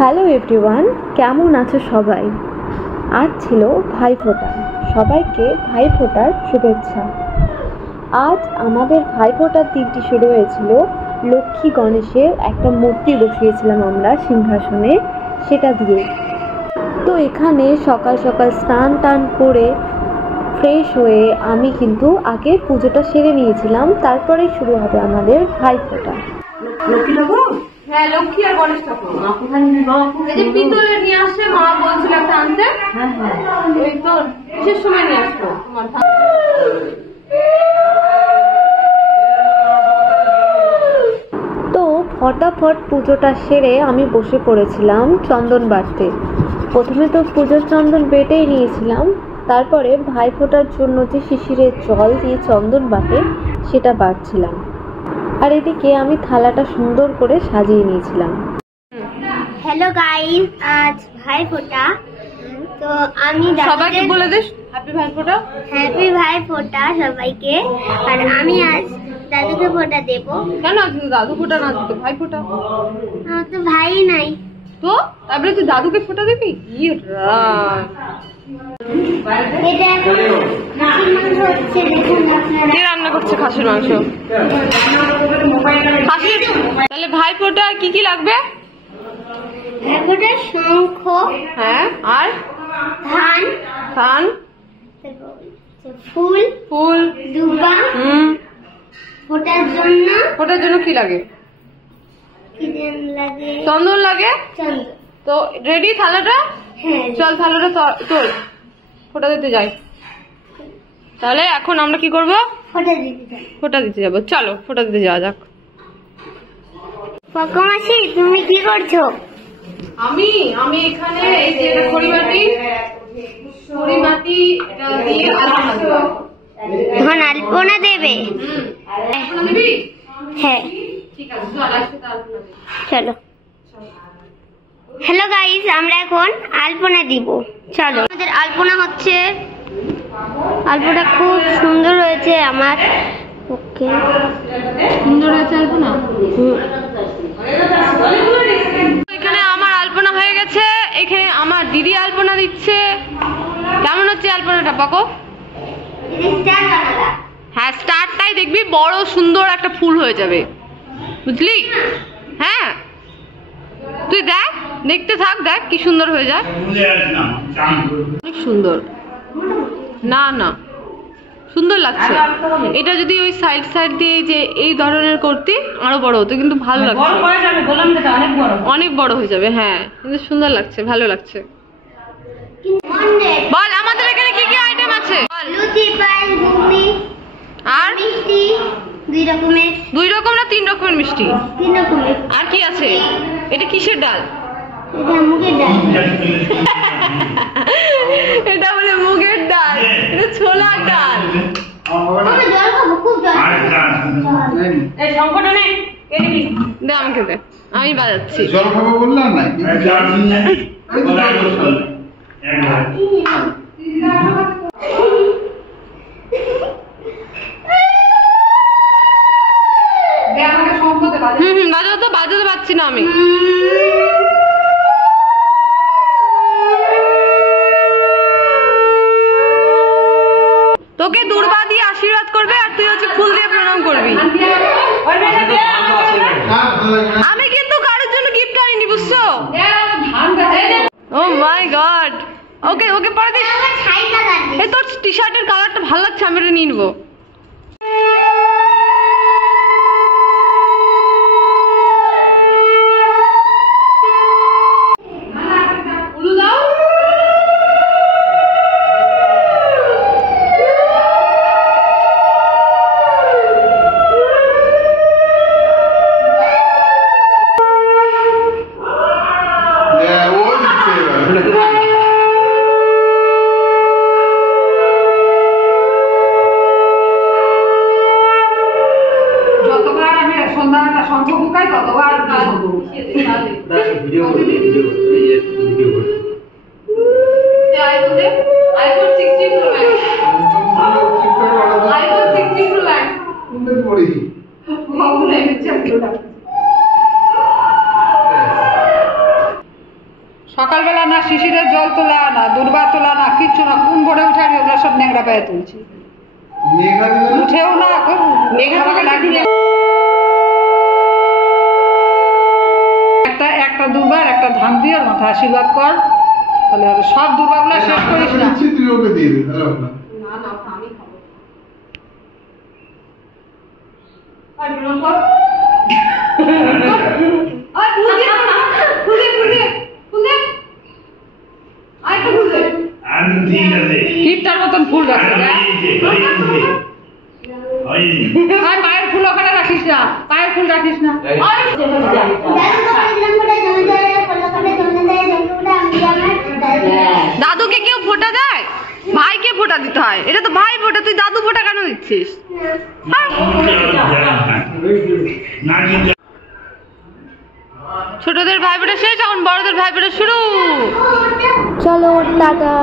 Hello everyone, কেমন আছো সবাই? আজ ছিল ভাইফোঁটা। সবাইকে ভাইফোঁটার শুভেচ্ছা। আজ আমাদের ভাইফোঁটার দিনটি শুরু হয়েছিল লক্ষ্মী গণেশের একটা মূর্তি বসিয়েছিলাম আমরা সিংহাসনে, সেটা দিয়ে। তো এখানে সকাল সকাল স্নান টান করে ফ্রেশ হয়ে আমি কিন্তু আগে পুজোটা সেরে নিয়েছিলাম, তারপরেই শুরু হবে আমাদের ভাইফোঁটা। হ্যাঁ, লক্ষ্মী আর গণেশ ঠাকুর এই যে পিতলের নিয়ে আসছে, মা বলছিল একটা আনতে। এই তো বিশেষ সময় নিয়ে আসবো তোমার। তো ফটাফট পুজোটা সেরে আমি বসে পড়েছিলাম চন্দন বাটতে। প্রথমে তো পুজোর চন্দন বেটেই নিয়েছিলাম, তারপরে ভাইফোঁটার জন্য যে শিশিরের জল দিয়ে চন্দন বাটে সেটা বাটছিলাম। আর এদিকে আমি থালাটা সুন্দর করে সাজিয়ে নিয়েছিলাম। হ্যালো গাইস, আজ ভাইফোঁটা। তো আমি সবাইকে বলে দিস হ্যাপি ভাইফোঁটা। হ্যাপি ভাইফোঁটা সবাইকে। আর আমি আজ দাদুকে ফোঁটা দেবো। কেন দাদু ফোঁটা না দিতে ভাইফোঁটা? আমার তো ভাই নাই। তো তারপরে তুই দাদুকে ফোঁটা দিবি? এটা খাসির মাংস হচ্ছে, দেখুন কে রান্না করছে খাসির মাংস? খাসির। তাহলে ভাইফোঁটা কি কি লাগবে? ভাইফোঁটা শঙ্খ, হ্যাঁ, আর ধান, ধান, ফুল, ফুল, দুর্বা। ফোঁটার জন্য কি লাগে? কি দেন লাগে? চন্দন লাগে। চন্দন। তো রেডি থালাটা? হ্যাঁ, চল থালাটা তোল, ফোঁটা দিতে যাই। তাহলে এখন আমরা কি করব? ফোঁটা দিতে যাবো। চলো ফোঁটা দিতে যাওয়া যাক। মাসি, তুমি কি করছো? আমি এখানে এই যে খড়িমাটি এটা দিয়ে আলপনা দেব। এখন আলপনা দেবে? আলপনা দিবি? হ্যাঁ, ঠিক আছে, চল আজকে তো আলপনা দেব। চলো। হ্যালো গাইস, আমরা এখন আলপনা দিব। চলো, আমাদের আলপনা হচ্ছে। আলপনা খুব সুন্দর হয়েছে আমার। ওকে, সুন্দর হয়েছে আলপনা। এখানে আমার আলপনা হয়ে গেছে, এখানে আমার দিদি আলপনা দিচ্ছে। কেমন হচ্ছে আলপনাটা বকো? হ্যাঁ, স্টারটাই দেখবি বড় সুন্দর একটা ফুল হয়ে যাবে, বুঝলি? হ্যাঁ, তুই দেখ, দেখতে থাক, দেখ কি সুন্দর হয়ে যায়। অনেক সুন্দর না? না, সুন্দর লাগছে। এটা যদি ওই সাইড দিয়ে যে এই ধরনের করতে আরো বড় হতো, কিন্তু ভালো লাগছে। অনেক বড় হয়ে যাবে। হ্যাঁ, কিন্তু সুন্দর লাগছে, ভালো লাগছে। বল আমাদের এখানে কি কি আইটেম আছে? লুচি, পায়েস, ঘুগনি আর মিষ্টি। দুই রকম না 3 রকমের মিষ্টি? 3 রকমের। আর কি আছে? এটা কিসের ডাল? এটা মুগের ডাল। এটা বলে মুগের ডাল, এটা ছোলার ডাল। আমি জল খাবো, খুব জল। এই শঙ্করটা নেই, দে আমাকে দে, আমি বাজাচ্ছি। জল খাবো বললাম না? বাজাতে পারছি না আমি। তোকে দুর্বা দিয়ে আশীর্বাদ করবে, আর তুই হচ্ছে ফুল দিয়ে প্রণাম করবি। আমি কিন্তু কারোর জন্য গিফট আনিনি, বুঝছো? ও মাই গড। ওকে পরে দিস। এই তোর টি শার্টের কালারটা ভালো লাগছে, আমি এটা নিয়ে নেবো। সকালবেলা না শিশিরের জল তোলা না দুর্বা তোলা না কিচ্ছু না, কোন ভোরে উঠে আমি ওগুলো সব ন্যাংরা পায়ে তুলছি, উঠেও না এখন আমাকে ডাকলে একটা দুর্বার একটা ধান দিয়ে ওর মাথায় আশীর্বাদ কর, তাহলে হবে। সব দুর্বাগুলো শেষ করিস না। তুই ওকে দিয়ে দে তাহলে হবে না। কিপটার মতন ফুল রাখিস না, পায়ের ফুল ওখানে রাখিস না, পায়ের ফুল রাখিস না। দাদুকে কেউ ফোঁটা দেয়? ভাইকে ফোঁটা দিতে হয়, এটা তো ভাই ফোঁটা, তুই দাদু ফোঁটা কেন দিচ্ছিস? ছোটদের ভাই ফোঁটা শেষ, এখন বড়দের ভাই ফোঁটা শুরু। চলো টাটা।